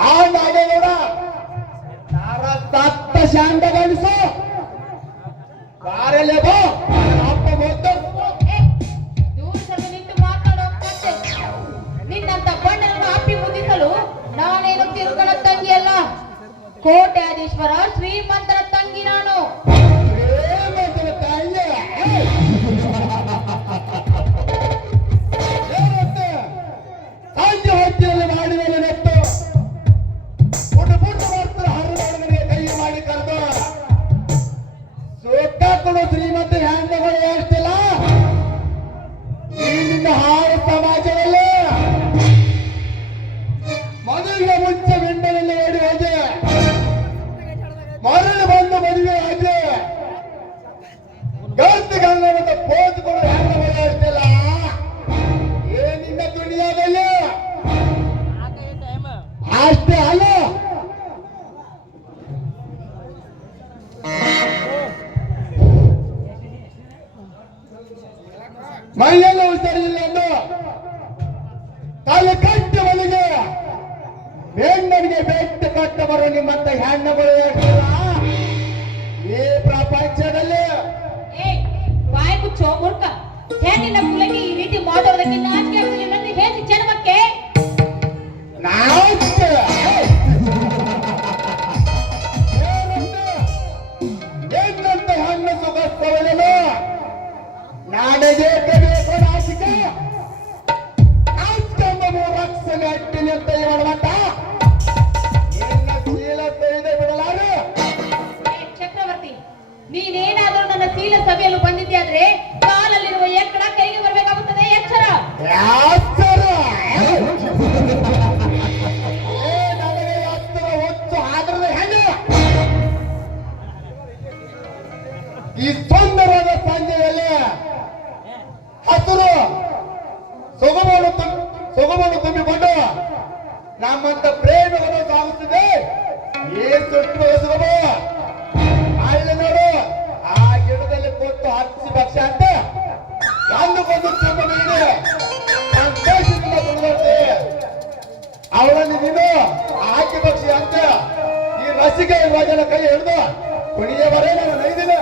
ಆ ನಾಗೇಗೌಡ ತಪ್ಪ ತತ್ತ ಶಾಂತ ಗಂಡಸು ಕಾರಲ್ಲೇ ಬಾ. ಅಪ್ಪ ಮೊತ್ತ ಏ, ದೂರ ಸ್ವಲ್ಪ ನಿಂತು ಮತ್ತೆ ನಿನ್ನಂತ ಬಣ್ಣವನ್ನು ಅಪ್ಪಿ ನಾನೇನು ತಂಗಿಯಲ್ಲ ಕೋಟ್ಯಾಧೀಶ್ವರ ಶ್ರೀಮಂತರ ತಂಗಿ ನಾನು. ಮೈಯೆಲ್ಲ ಹುಷಾರಿಲ್ಲ ಎಂದು ತಲೆ ಕಟ್ಟಿ ಮನೆಗೆ ಹೆಣ್ಣನಿಗೆ ಬೆಟ್ಟ ಕಟ್ಟ ಬರೋ ನಿಮ್ಮಂತ ಹೆಣ್ಣುಗಳು ಈ ಪ್ರಪಂಚದಲ್ಲಿ. ಏ ಬಾಯಿ ಮುಚ್ಚೋ ಮೂರ್ಖ. ಹೆಣ್ಣಿನ ಕುಲಕ್ಕೆ ಈ ರೀತಿ ಮಾಡೋದಕ್ಕೆ ನಾಚಿಕೆ ಹೇಳಿ ಜನ್ಮಕ್ಕೆ. ನಾಚಿಕೆ. ತುಂಬಿಕೊಂಡು ನಮ್ಮಂತ ಪ್ರೇಮ ಸಾಗುತ್ತಿದೆ ಈ ಸುಟ್ಟು ಸುಗಮ ಅಲ್ಲಿ ನೋಡು. ಆ ಗಿಡದಲ್ಲಿ ಕೊಟ್ಟು ಹಚ್ಚಿ ಪಕ್ಷಿ ಅಂತ ಒಂದು ಬಂದು ಇದೆ ಸಂತೋಷದಿಂದ ದುಡಿದಂತೆ ಅವಳನ್ನು ನೀನು ಆಕೆ ಪಕ್ಷಿ ಅಂತ ಈ ರಸಿಕೆ ಇವಾಗೆಲ್ಲ ಕೈ ಹಿಡಿದು ಕುಣಿಯ ಬರೇ ನಾನು ನೈದಿಲ್ಲ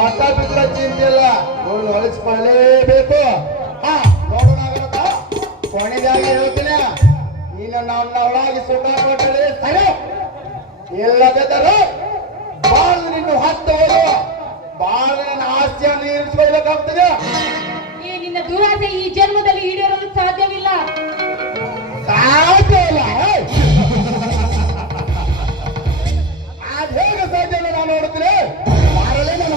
ಹಠ ಬಿದ್ದ ಚಿಂತೆ ಇಲ್ಲ. ಇವಳು ಹೊಲಿಸ್ಕೊಳ್ಳೇಬೇಕು ಹಾ ನೋಡೋಣಾಗತ್ತ ಕೊನೆದಾಗಿ ಹೇಳ್ತೀನಿ. ನೀನು ನನ್ನ ಒಳಗೆ ಸುಖ ಕೊಟ್ಟರೆ ಸರಿ ಇಲ್ಲದಿದ್ದರೆ ಬಾಳ ನಿನ್ನ ಹತ್ತು ಹೋದು ಬಾಳ ನನ್ನ ಆಸ್ತಿಯನ್ನು ಇರಿಸ್ಕೊಳ್ಬೇಕಾಗ್ತದೆ. ನೀ ನಿನ್ನ ದುರಾಸೆ ಈ ಜನ್ಮದಲ್ಲಿ ಈಡೇರಲು ಸಾಧ್ಯವಿಲ್ಲ. ಸಾಧ್ಯ ಇಲ್ಲ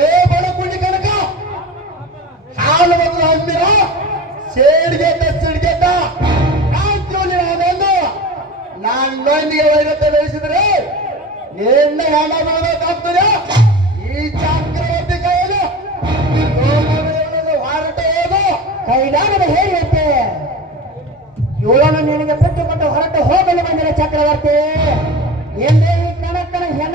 ಏ ಬಡ ಕುಂಡಿ ಕನಕ ಹಾಲು ಬಂದು ಅಂದಿರ ಸೇಡ್ಗೆದ್ದ ಸಿಡ್ಗೆದ್ದ ರಾತ್ರಿ ನಾನೊಂದು ನನ್ನೊಂದಿಗೆ ವೈರತೆ ಬೆಳೆಸಿದ್ರೆ ನಿನ್ನ ಹೆಣ ಬೀಳಬೇಕಾಗ್ತದೆ. ಈ ಚಕ್ರವರ್ತಿ ಕೈಯಲ್ಲಿ ಹೊರಟ ಹೋಗು. ಕೈಲಾಗದ ಹೇಳಿಯಂತೆ ಇವಳನ್ನು ನಿನಗೆ ಬಿಟ್ಟುಕೊಟ್ಟು ಹೊರಟು ಹೋಗಲು ಬಂದಿರ ಚಕ್ರವರ್ತಿ. ಎಂದೇ ಕಣಕ್ಕನ ಹೆಣ